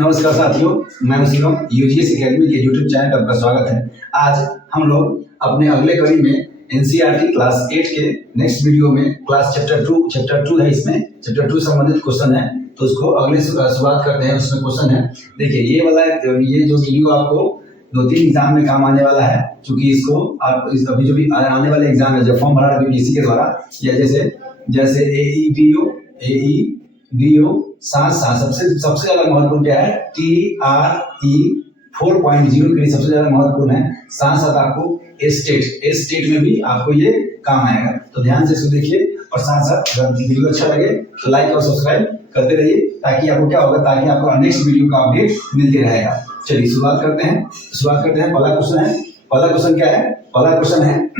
नमस्कार साथियों, मैं शिवम। यूजीएस एकेडमी के यूट्यूब चैनल पर आपका स्वागत है। आज हम लोग अपने अगले कड़ी में एनसीईआरटी क्लास 8 के नेक्स्ट वीडियो में क्लास चैप्टर 2 है। इसमें चैप्टर 2 संबंधित क्वेश्चन है, तो उसको अगले शुरुआत करते हैं। उसमें क्वेश्चन है, देखिए ये जो वीडियो आपको 2-3 एग्जाम में काम आने वाला है, क्योंकि इसको आप अभी जो भी आने वाले एग्जाम है, जब फॉर्म भरा बीपीएससी के द्वारा, या जैसे एईडीओ साथ सबसे ज्यादा महत्वपूर्ण क्या है, TRE 4.0 के लिए सबसे ज्यादा महत्वपूर्ण है। साथ आपको स्टेट में भी आपको ये काम आएगा, तो ध्यान से इसको देखिए। और साथ अगर वीडियो अच्छा लगे तो लाइक और सब्सक्राइब करते रहिए, ताकि आपको क्या होगा, ताकि आपको नेक्स्ट वीडियो का अपडेट मिलते रहेगा। चलिए शुरुआत करते हैं। पहला क्वेश्चन क्या है? पहला क्वेश्चन है,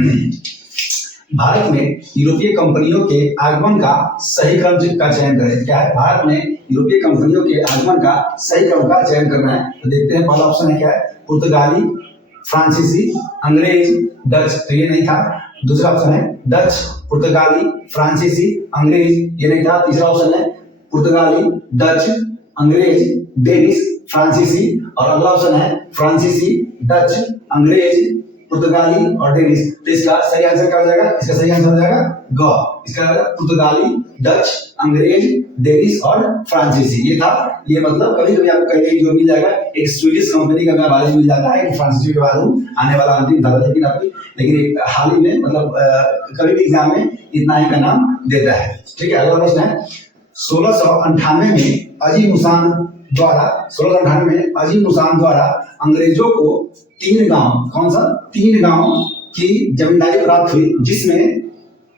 भारत में यूरोपीय कंपनियों के आगमन का सही क्रम का चयन करें। क्या है? भारत में यूरोपीय कंपनियों के आगमन का सही क्रम का चयन करना है। तो देखते हैं, पहला ऑप्शन है क्या है, पुर्तगाली, फ्रांसीसी, अंग्रेज, डच। तो ये नहीं था। दूसरा ऑप्शन है डच, पुर्तगाली, फ्रांसीसी, अंग्रेज। ये नहीं था। तीसरा ऑप्शन है पुर्तगाली, डच, अंग्रेज, डेनिश, फ्रांसीसी। और अगला ऑप्शन है फ्रांसीसी, डच, अंग्रेज, पुर्तगाली और डेनिश। तो इसका सही आंसर क्या हो जाएगा? इसका सही आंसर हो जाएगा ग। इसका पुर्तगाली, डच, अंग्रेज, डेनिश और फ्रांसीसी। ये था। ये मतलब कभी कभी आपको कहीं जो मिल जाएगा, एक स्वीडिश कंपनी का नॉलेज मिल जाता है कि फ्रांसीसी के बाद आने वाला अंतिम था, लेकिन एक हाल ही में मतलब कभी भी एग्जाम में इतना ही का नाम देता है। ठीक है, अगला प्रश्न है, 1698 में अजीम उसान द्वारा अंग्रेजों को 3 गांव की जमींदारी प्राप्त हुई, जिसमें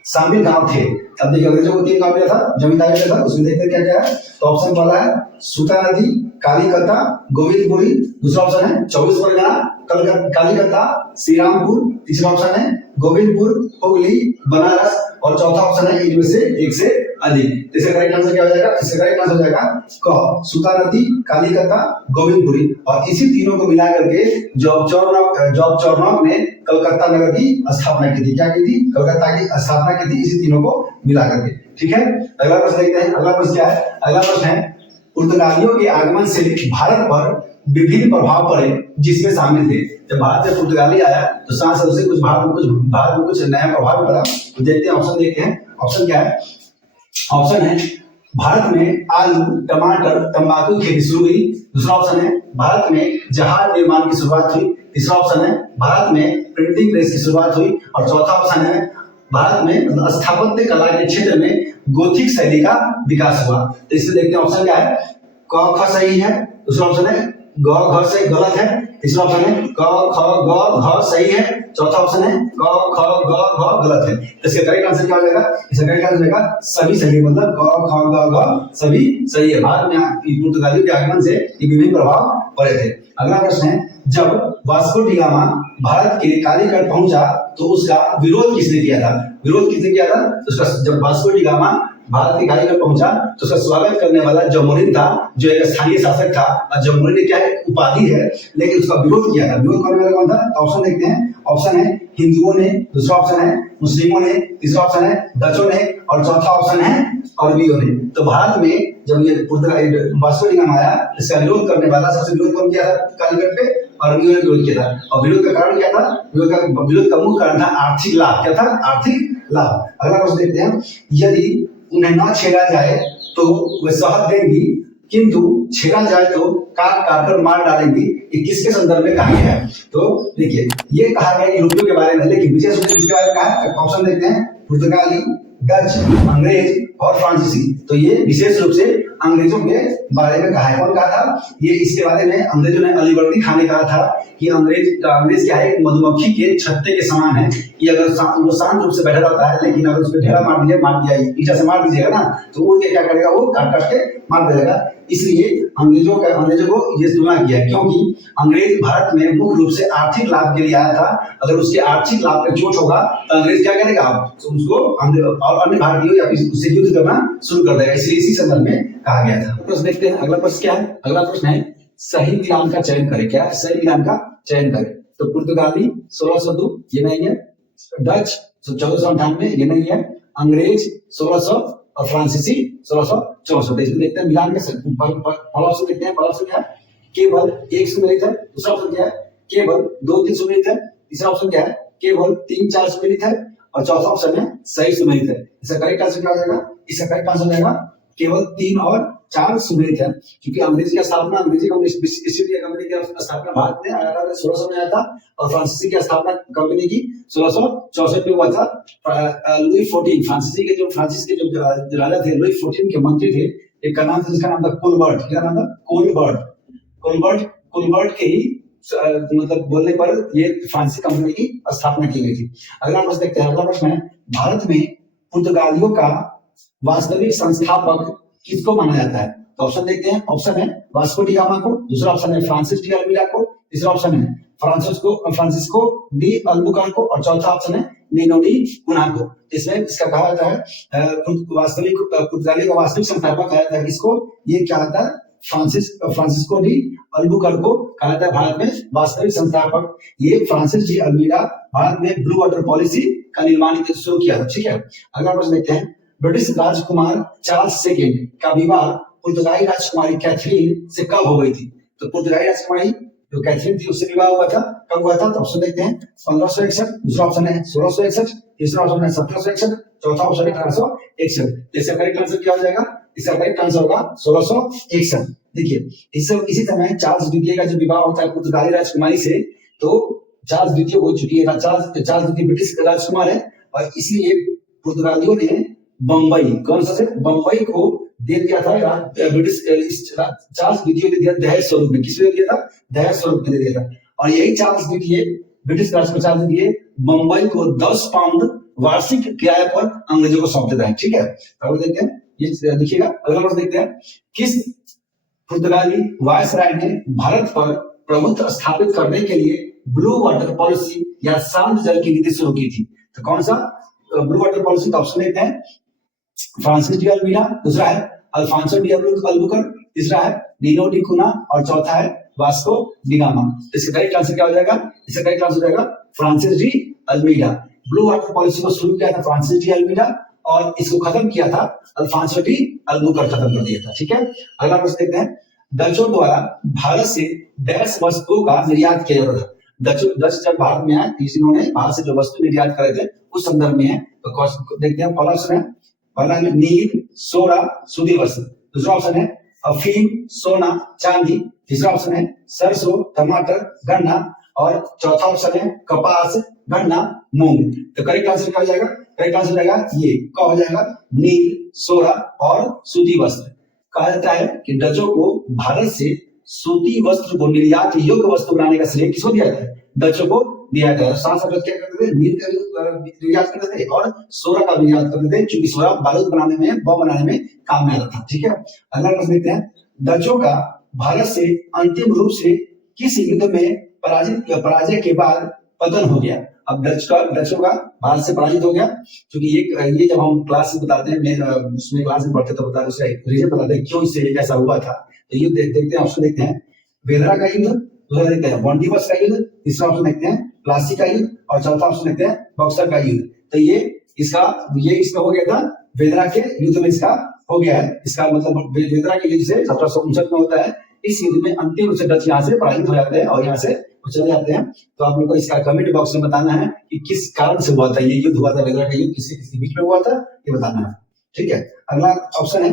शामिल गांव थे। अब देखिए, अंग्रेजों को 3 गांव मिला था, जमींदारी मिला था। उसमें देखते हैं क्या है। तो ऑप्शन पहला है सूता नदी, कालीकता, गोविंदपुरी। दूसरा ऑप्शन है 24 परगना, कालीकता, श्रीरामपुर। तीसरा ऑप्शन है गोविंदपुर, हुगली, बनारस। और चौथा ऑप्शन है इनमें से एक से अधिक। इसका करेक्ट आंसर क्या हो जाएगा? इसका करेक्ट आंसर हो जाएगा क, सूता नदी, कालीकता, गोविंदपुरी। और इसी तीनों को मिला करके जॉब चौरनॉक ने कलकत्ता नगर की स्थापना की थी। क्या की थी? कलकत्ता की स्थापना की थी, इसी तीनों को मिला करके। ठीक है, अगला प्रश्न देखते हैं। अगला प्रश्न क्या है? अगला प्रश्न है, पुर्तगालियों के आगमन से भारत पर विभिन्न प्रभाव पड़े, जिसमें शामिल थे। जब भारत में पुर्तगाली आया तो साथ से कुछ भारत में कुछ नया प्रभाव पड़ा। तो देखते हैं, ऑप्शन देखते हैं। ऑप्शन क्या है? ऑप्शन है भारत में आलू, टमाटर, तंबाकू की खेती शुरू हुई। दूसरा ऑप्शन है भारत में जहाज निर्माण की शुरुआत हुई। तीसरा ऑप्शन है भारत में प्रिंटिंग प्रेस की शुरुआत हुई। और चौथा ऑप्शन है भारत में स्थापत्य कला के क्षेत्र में गोथिक शैली का विकास हुआ। तो इसमें देखते हैं ऑप्शन क्या है। क ख सही है। दूसरा ऑप्शन है ग घ से गलत है। तीसरा ऑप्शन है क ख ग घ सही है। चौथा ऑप्शन है क ख ग घ गलत है। तो इसका करेक्ट आंसर क्या हो जाएगा? इसका करेक्ट आंसर हो जाएगा सभी सही है, मतलब क ख ग घ सभी सही है। भारत में पुर्तगालियों के आगमन से विभिन्न प्रभाव पड़े थे। अगला प्रश्न है, जब वास्को डी गामा भारत के कालीकट पहुंचा तो उसका विरोध किसने किया था? तो उसका जब वास्को डी गामा भारत के कालीकट पहुंचा तो उसका स्वागत करने वाला जमोरिन था, जो एक स्थानीय शासक था। और जमोरिन ने क्या है, उपाधि है, लेकिन उसका विरोध किया था। विरोध करने वाला कौन था? तो ऑप्शन देखते हैं। ऑप्शन है हिंदुओं ने, दूसरा ऑप्शन है मुस्लिमों ने, तीसरा ऑप्शन है डचों ने, और चौथा ऑप्शन है अरबियों ने। तो भारत में जब ये वास्को डी गामा आया, इसका विरोध करने वाला सबसे विरोध कौन किया था कालीकट पे? अरबियों ने विरोध किया था। और विरोध का कारण क्या था? विरोध का मुख्य कारण था आर्थिक लाभ। क्या था? आर्थिक लाभ। अगला प्रश्न देखते हैं, यदि उन्हें न छेड़ा जाए तो वे शहद देंगी, किंतु छेड़ा जाए तो काट कर मार डालेंगी। ये किसके संदर्भ में कहा गया है? तो देखिए, ये कहा गया यूरोपियों के बारे में, लेकिन विशेष रूप से किसके बारे में कहा है? ऑप्शन देखते हैं, पुर्तगाली, डच, अंग्रेज और फ्रांसीसी। तो ये विशेष रूप से अंग्रेजों के बारे में कहा है। कौन कहा था ये? इसके बारे में अंग्रेजों ने अलीवर्दी खान ने कहा था कि अंग्रेज क्या है, मधुमक्खी के छत्ते के समान है, कि अगर वो शांत रूप से बैठा रहता है, लेकिन अगर उसको ढेला मार दिया ईटा से मार दीजिएगा ना, तो वो क्या करेगा, वो काट के मार देगा। इसलिए अंग्रेजों को ये तुलना किया, क्योंकि अंग्रेज भारत में मुख्य रूप से आर्थिक लाभ के लिए आया था। अगर उसके आर्थिक लाभ पे चोट होगा तो अंग्रेज क्या करेगा, तो उसको और अन्य भारतीयों या उससे युद्ध करना शुरू कर देगा। इसलिए इसी संदर्भ में कहा गया था। प्रश्न देखते हैं, अगला प्रश्न क्या है? अगला प्रश्न है, सही विराम का चयन करें। क्या है? सही विराम का चयन करें। तो पुर्तगाली 1602 ये नहीं है, डच 1498 ये नहीं है, अंग्रेज 1600 और फ्रांसीसी 1664। इसमें देखते हैं मिलान के पहला ऑप्शन देखते हैं। पहला ऑप्शन क्या है, केवल एक सुमेलित है। दूसरा ऑप्शन क्या है, केवल 2-3 सुमेलित है। तीसरा ऑप्शन क्या है, केवल 3-4 सुमेलित है। और चौथा ऑप्शन है सही सुमेलित है। इसका करेक्ट आंसर क्या हो जाएगा, इसका करेक्ट आंसर हो जाएगा केवल 3 और 4 सुमेलित है। क्योंकि अंग्रेजी का स्थापना, अंग्रेजी कम्युनिस्ट इंडिया कंपनी की स्थापना भारत में आया था 1600 में आया था, और फ्रांसीसी की स्थापना कंपनी की 1664 में हुआ था। लुई 14 फ्रांसीसी के जो राजा थे, लुई 14 के मंत्री थे। एक का नाम था, जिसका नाम था कोलबर्ट। क्या नाम था, कोलबर्ट के ही मतलब बोलने पर ये फ्रांसीसी कंपनी की स्थापना की गई थी। अगला प्रश्न देखते हैं। अगला प्रश्न है, भारत में पुर्तगालियों का वास्तविक संस्थापक किसको माना जाता है? तो ऑप्शन देखते हैं। ऑप्शन है वास्को डी गामा को, दूसरा ऑप्शन है फ्रांसिस डी अल्मीडा को, तीसरा ऑप्शन है फ्रांसिस्को डी अल्बुकर्क और चौथा ऑप्शन है नीनो डी कुनाको। इसमें इसका कहा जाता है वास्तविक पुर्तगाली का वास्तविक संस्थापक कहा जाता है किसको, ये क्या होता है, फ्रांसिस्को डी अल्बुकर्क को कहा जाता है भारत में वास्तविक संस्थापक। ये फ्रांसिस डी अल्मीडा भारत में ब्लू वाटर पॉलिसी का निर्माण शुरू किया था। ठीक है, अगला प्रश्न देखते हैं। ब्रिटिश राजकुमार चार्ल्स सेकंड का विवाह पुर्तगाली राजकुमारी कैथरीन से कब हो गई थी? तो पुर्तगाली राजकुमारी जो कैथरीन थी उससे विवाह हुआ था, कब हुआ था? तो ऑप्शन देखते हैं। 1561, दूसरा ऑप्शन है 1661, तीसरा ऑप्शन है 1761, चौथा ऑप्शन है 1861। इसका करेक्ट आंसर क्या हो जाएगा? इसका करेक्ट आंसर होगा 1661। देखिए, इसी समय चार्ल्स द्वितीय का जो विवाह होता है पुर्तगाली राजकुमारी से, तो चार्ल्स द्वितीय हो चुकी है, चार्ल्स द्वितीय ब्रिटिश राजकुमार है, और इसलिए पुर्तगालियों ने बंबई, कौन सा से, बंबई को दे दिया था ब्रिटिश चार्ल्स द्वितीय ने दिया दहेज स्वरूप में। किसने दिया था? दहेज स्वरूप में दे दिया था। और यही चार्ल्स द्वितीय, ब्रिटिश राजकुमार चार्ल्स द्वितीय बंबई को 10 पाउंड वार्षिक किराए पर अंग्रेजों को सौंप देता है। ठीक है, अब देखते हैं, ये देखिएगा। अगला प्रश्न देखते हैं। किस पुर्तगाली वायसराय ने भारत पर प्रभुत्व स्थापित करने के लिए ब्लू वाटर पॉलिसी या शांत जल की नीति शुरू की थी? तो कौन सा ब्लू वाटर पॉलिसी का ऑप्शन देते हैं। फ्रांसिस डी अल्मीडा, दूसरा है अल्फांसो डी अल्बुकर्क, तीसरा है नीनो डी कुना और चौथा है वास्को डी गामा। इसका करेक्ट आंसर क्या हो जाएगा? इसका करेक्ट आंसर हो जाएगा Francis de Almeida. Blue water policy को शुरू किया था फ्रांसिस डी अल्मीडा, और इसको खत्म किया था अल्फांसो डी अल्बुकर्क, खत्म कर दिया था। ठीक है, अगला प्रश्न देखते हैं। डचों द्वारा भारत से डैश वस्तुओं का निर्यात किया जाता था। डच जब भारत में आए, इन्होंने भारत से जो वस्तु निर्यात करे थे उस संदर्भ में है। तो देखते हैं। पहला ऑप्शन है, पहला है नील, सोना, सूती वस्त्र। दूसरा ऑप्शन है अफीम, सोना, चांदी। तीसरा ऑप्शन है सरसों, टमाटर, गन्ना, और चौथा ऑप्शन है कपास, गन्ना, मूंग। तो करेक्ट आंसर क्या हो जाएगा? करेक्ट आंसर हो जाएगा ये क्या हो जाएगा, नील, सोना और सूती वस्त्र। कहा जाता है कि डचों को भारत से सूती वस्त्र को निर्यात योग्य वस्तु बनाने का श्रेय किसको दिया जाता है? डचों को दिया जाता है। साथ साथ क्या करते थे? नील का निर्यात करते थे और सोना का निर्यात करते थे, क्योंकि सोना बारूद बनाने में, बम बनाने में काम में आता था। ठीक है, अगला प्रश्न देखते हैं। डचों का भारत से अंतिम रूप से किस युद्ध में पराजय के बाद पतन हो गया? अब डचों का भारत से पराजित हो गया, क्योंकि ये जब हम क्लास में बताते हैं, उसमें क्लास में पढ़ते तो बताते हैं, रीजन बताते हैं क्यों इससे ऐसा हुआ था। तो युद्ध देखते हैं, ऑप्शन देखते हैं। वेदरा का युद्ध, दूसरा देखते हैं बॉन्डिवस का युद्ध, तीसरा ऑप्शन देखते हैं प्लासी का युद्ध, और चौथा ऑप्शन देखते हैं बक्सर का युद्ध। तो ये इसका हो गया था वेदरा के युद्ध में, इसका हो गया है। इसका मतलब वेदरा के युद्ध से 1759 में होता है। इस युद्ध में अंतिम रूप से डच यहाँ से पराजित हो जाते हैं और यहाँ से चले जाते हैं। तो आप लोग को इसका कमेंट बॉक्स में बताना है कि किस कारण से हुआ था ये युद्ध, हुआ था वेदरा का युद्ध, किसके बीच में हुआ था, ये बताना है। ठीक है, अगला ऑप्शन है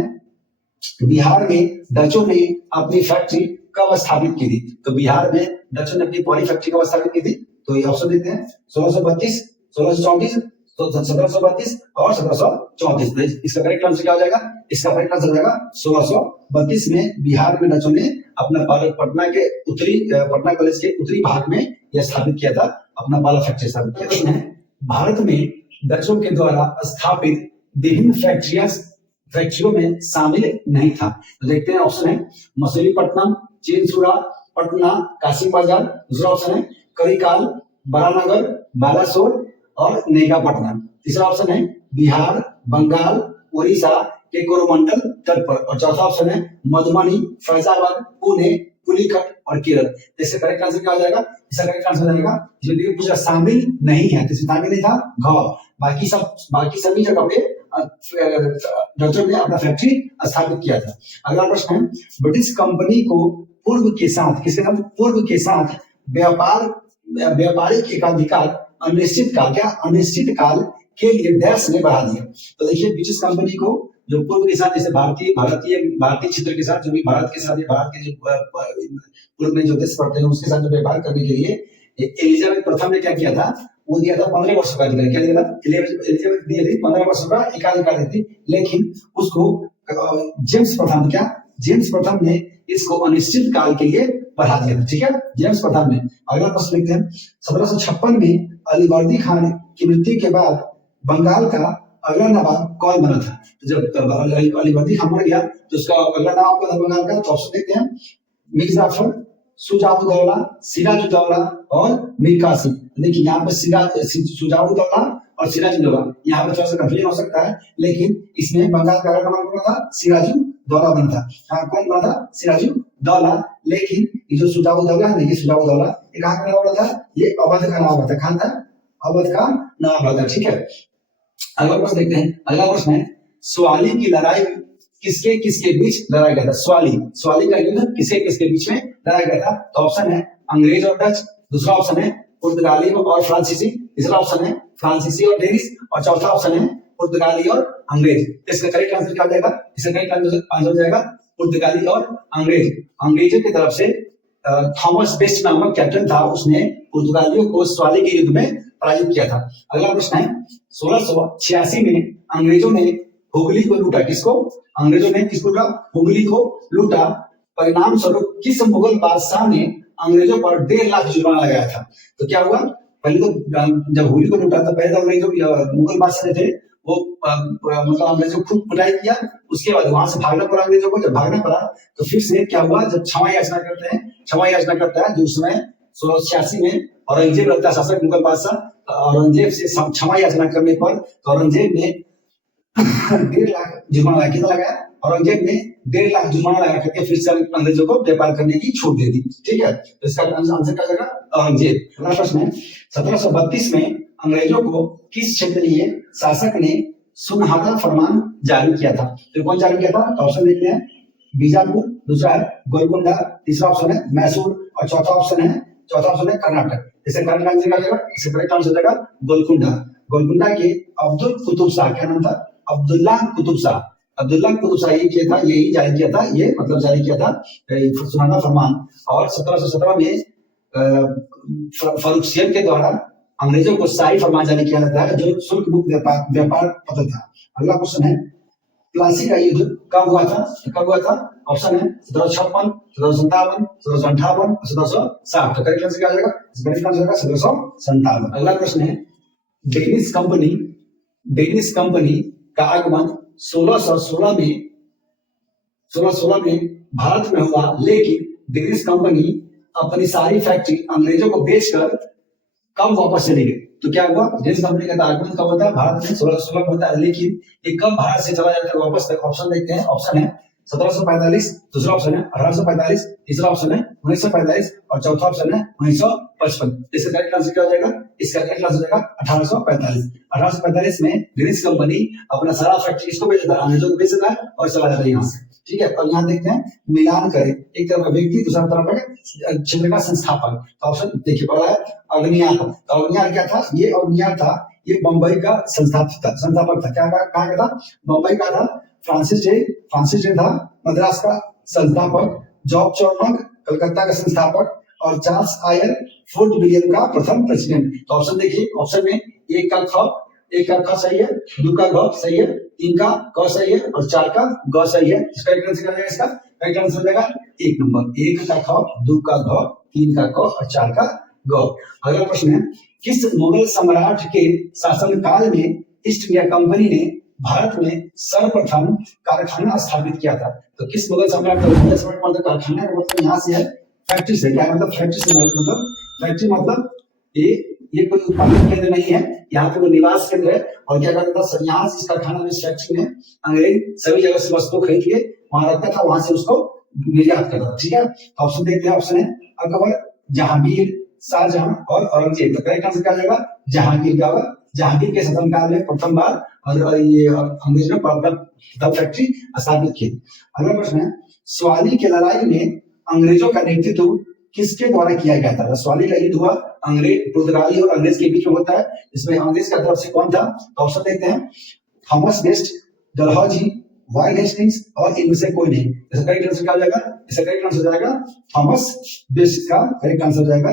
बिहार में डचों ने अपनी फैक्ट्री कब स्थापित की थी? तो बिहार में डचों ने अपनी पहली फैक्ट्री कब स्थापित की थी? तो ये ऑप्शन देते हैं 1632, 1634, 1732 और 1734। इसका करेक्ट आंसर क्या हो जाएगा? इसका करेक्ट आंसर हो जाएगा 1632 में बिहार में डचों ने अपना पटना कॉलेज के उत्तरी भाग में यह स्थापित किया था, अपना पहला फैक्ट्री स्थापित किया था। भारत में डचों के द्वारा स्थापित विभिन्न फैक्ट्रियों में शामिल नहीं था। तो देखते हैं, ऑप्शन है मसूलीपट्टनम, चीनसुरा, पटना, काशी बाजार। दूसरा ऑप्शन है करिकाल, बरानगर, बालासोर और नेगापट्टनम। तीसरा ऑप्शन है बिहार, बंगाल, उड़ीसा के कोरोमंडल तट पर, और चौथा ऑप्शन है मधुबनी, फैजाबाद, पुणे, पुलिकट और केरल। इसका करेक्ट आंसर क्या हो जाएगा? इसका करेक्ट आंसर हो जाएगा जो देखिए पूछा शामिल नहीं है, तो शामिल नहीं था घ, बाकी सभी जगह पे डचों ने अपना फैक्ट्री स्थापित किया था। अगला प्रश्न है, ब्रिटिश कंपनी को पूर्व के साथ, किसके साथ, पूर्व के साथ व्यापारिक एकाधिकार अनिश्चित काल, क्या अनिश्चित काल के लिए डैश ने बढ़ा दिया। तो देखिए ब्रिटिश कंपनी को जो पूर्व के साथ, जैसे भारतीय क्षेत्र के साथ, जो भी भारत के साथ, भारत के जो पूर्व में जो देश पड़ते हैं उसके साथ जो व्यापार करने के लिए एलिजाबेथ प्रथम ने क्या किया था, वो दिया था 15 वर्ष का अधिकार। क्या दिया था, एलिजाबेथ दिए थे 15 वर्ष का एकाधिकार दी थी, लेकिन उसको जेम्स प्रथम, क्या जेम्स प्रथम ने इसको अनिश्चित काल के लिए बढ़ा दिया था। ठीक है, जेम्स प्रथम ने। अगला प्रश्न लिखते हैं, 1756 में अलीवर्दी खान की मृत्यु के बाद बंगाल का अगला नवाब कौन बना था। जब अलीवर्दी खान मर गया तो उसका अगला नवाब कौन था बंगाल का, तो ऑप्शन देखते हैं, मीर जाफर, सुजाउद्दौला, सिराजुद्दौला और मीर कासिम। देखिए यहाँ पे सुजाउद्दौला और सिराजुद्दौला, यहाँ पे थोड़ा सा कंफ्यूजन हो सकता है, लेकिन इसमें बंगाल का अगला नवाब कौन था, सिराजुद्दौला बना था। हाँ, कौन बना था, सिराजुद्दौला। लेकिन ये जो सुजाउद्दौला है, ये सुजाउद्दौला ये कहाँ का नवाब था, ये अवध का नवाब था। कहाँ था, अवध का नवाब था। ठीक है, अगला प्रश्न देखते हैं। अगला प्रश्न है, स्वाली की लड़ाई किसके किसके बीच लड़ाया गया था। स्वाली का युद्ध किसके किसके बीच में लड़ाया गया था। तो ऑप्शन है अंग्रेज और डच, दूसरा ऑप्शन है पुर्तगाली और फ्रांसीसी, तीसरा ऑप्शन है फ्रांसीसी और डेनिश, और चौथा ऑप्शन है पुर्तगाली और अंग्रेज। इसका करेक्ट आंसर क्या हो जाएगा, इसका करेक्ट आंसर हो जाएगा पुर्तगाली और अंग्रेज। अंग्रेजों की तरफ से थॉमस बेस्ट नामक कैप्टन था, उसने पुर्तगालियों को स्वाली के युद्ध में पराजित किया था। अगला प्रश्न है, 1686 में अंग्रेजों ने हुगली को लूटा। किसको, अंग्रेजों ने किसको लूटा, हुगली को लूटा। परिणाम स्वरूप किस मुगल बादशाह ने अंग्रेजों पर 1.5 लाख जुर्माना लगाया था। तो क्या हुआ, पहले तो जब हुगली को लूटा तो पहले तो अंग्रेजों मुगल बादशाह थे वो मतलब अंग्रेजों खूब पिटाई किया, उसके बाद वहां से भागना पड़ा अंग्रेजों को। जब भागना पड़ा तो फिर से क्या हुआ, जब क्षमा याचना करता है जो उस समय 1686 में औरंगजेब रहता शासक मुगल बादशाह, औरंगजेब से क्षमा याचना करने पर औरंगजेब ने 1.5 लाख जुर्माना लगाया। कितना लगाया, औरंगजेब ने 1.5 लाख जुर्माना लगा करके फिर से अंग्रेजों को व्यापार करने की छूट दे दी। ठीक है, तो इसका आंसर क्या होगा, औरंगजेब। अगला प्रश्न है, 1732 में अंग्रेजों को किस क्षेत्रीय शासक ने सुनहरा फरमान जारी किया था। तो कौन जारी किया था, ऑप्शन देखते हैं, बीजापुर, दूसरा है गोलकुंडा, तीसरा ऑप्शन है मैसूर और चौथा ऑप्शन है कर्नाटक। इसे करेक्ट आंसर क्या हो जाएगा, इसे करेक्ट आंसर हो जाएगा गोलकुंडा। गोलकुंडा के अब्दुल कुतुब शाह, क्या नाम था, अब्दुल्ला कुतुब शाह यही जारी किया था, ये मतलब जारी किया था सुनहरा फरमान। और 1717 में फर्रुखसियन के द्वारा अंग्रेजों को शाही फरमान जारी किया जाता है, जो शुल्क मुक्त व्यापार पत्र था। अगला क्वेश्चन है, प्लासी का युद्ध कब हुआ था। ऑप्शन है 1756, 1757, 1758, 1760। तो करेक्ट आंसर क्या आ जाएगा, करेक्ट आंसर होगा 1757। अगला प्रश्न है, डेनिश कंपनी का आगमन 1616 में भारत में हुआ, लेकिन डेनिश कंपनी अपनी सारी फैक्ट्री अंग्रेजों को बेचकर कब वापस चली गई। तो क्या हुआ, डेनिश कंपनी का आगमन कब होता है, भारत में 1616 में होता है, लेकिन ये कब भारत से चला जाता है वापस तक। ऑप्शन देखते हैं, ऑप्शन है 1745, दूसरा ऑप्शन है 1845, तीसरा ऑप्शन है 1945 और चौथा ऑप्शन है 1955। इसका करेक्ट आंसर क्या हो जाएगा, इसका करेक्ट आंसर हो जाएगा 1845। 1845 में डेनिश कंपनी अपना सारा फैक्ट्री इसको बेच देता है, अंग्रेजों को बेच देता है और चला जाता है यहाँ से। ठीक है, और यहाँ देखते हैं मिलान करें, एक तरफ व्यक्ति दूसरा तरफ क्षेत्र का संस्थापक। तो ऑप्शन देखिए, पहला है अग्नियार। तो अग्नियार क्या था, ये बंबई का संस्थापक था। कहाँ का था, बंबई का था। फ्रांसिस डे था मद्रास का संस्थापक, जॉब चॉर्नक कलकत्ता का संस्थापक और चार्ल्स आयर फोर्ट विलियम का प्रथम प्रेसिडेंट। तो ऑप्शन देखिए, ऑप्शन में एक का ख सही है, 2 का ग सही है, 3 का क सही है और 4 का ग सही है। इसका करेक्ट आंसर क्या हो जाएगा, इसका करेक्ट आंसर हो जाएगा 1 नंबर, 1 का ख, 2 का घ, 3 का क और 4 का ग। अगला प्रश्न है, किस मुगल सम्राट के शासनकाल में ईस्ट इंडिया कंपनी ने भारत में सर्वप्रथम कारखाना स्थापित किया था। तो किस मुगल सम्राट का मतलब कारखाना का मतलब यहाँ से है फैक्ट्री से। क्या मतलब फैक्ट्री से, मतलब फैक्ट्री मतलब ये कोई उत्पादन केंद्र नहीं है, यहाँ पे वो निवास केंद्र है। और क्या करता था, यहाँ से इस कारखाना में, फैक्ट्री में अंग्रेज सभी जगह से वस्तु खरीद के वहां रखता था, वहां से उसको निर्यात करता था। ठीक है, ऑप्शन देखते हैं, ऑप्शन है अकबर, जहांगीर, शाहजहां और औरंगजेब। तो करेक्ट आंसर क्या आ जाएगा? जहांगीर का। जहांगीर के शासनकाल में प्रथम बार और ये अंग्रेजों ने प्रथम फैक्ट्री स्थापित की। अगला प्रश्न है, स्वाली की लड़ाई में अंग्रेजों का नेतृत्व किसके द्वारा किया गया था? स्वाली का युद्ध हुआ अंग्रेज, पुर्तगाली और अंग्रेज के बीच में होता है। इसमें अंग्रेज का तरफ से कौन था? तो ऑप्शन देखते हैं, Thomas best, Dalhousie, wild Hastings और इनमें से कोई नहीं। इसका करेक्ट आंसर क्या हो जाएगा? इसका करेक्ट आंसर हो जाएगा थॉमस बेस्ट का करेक्ट आंसर हो जाएगा।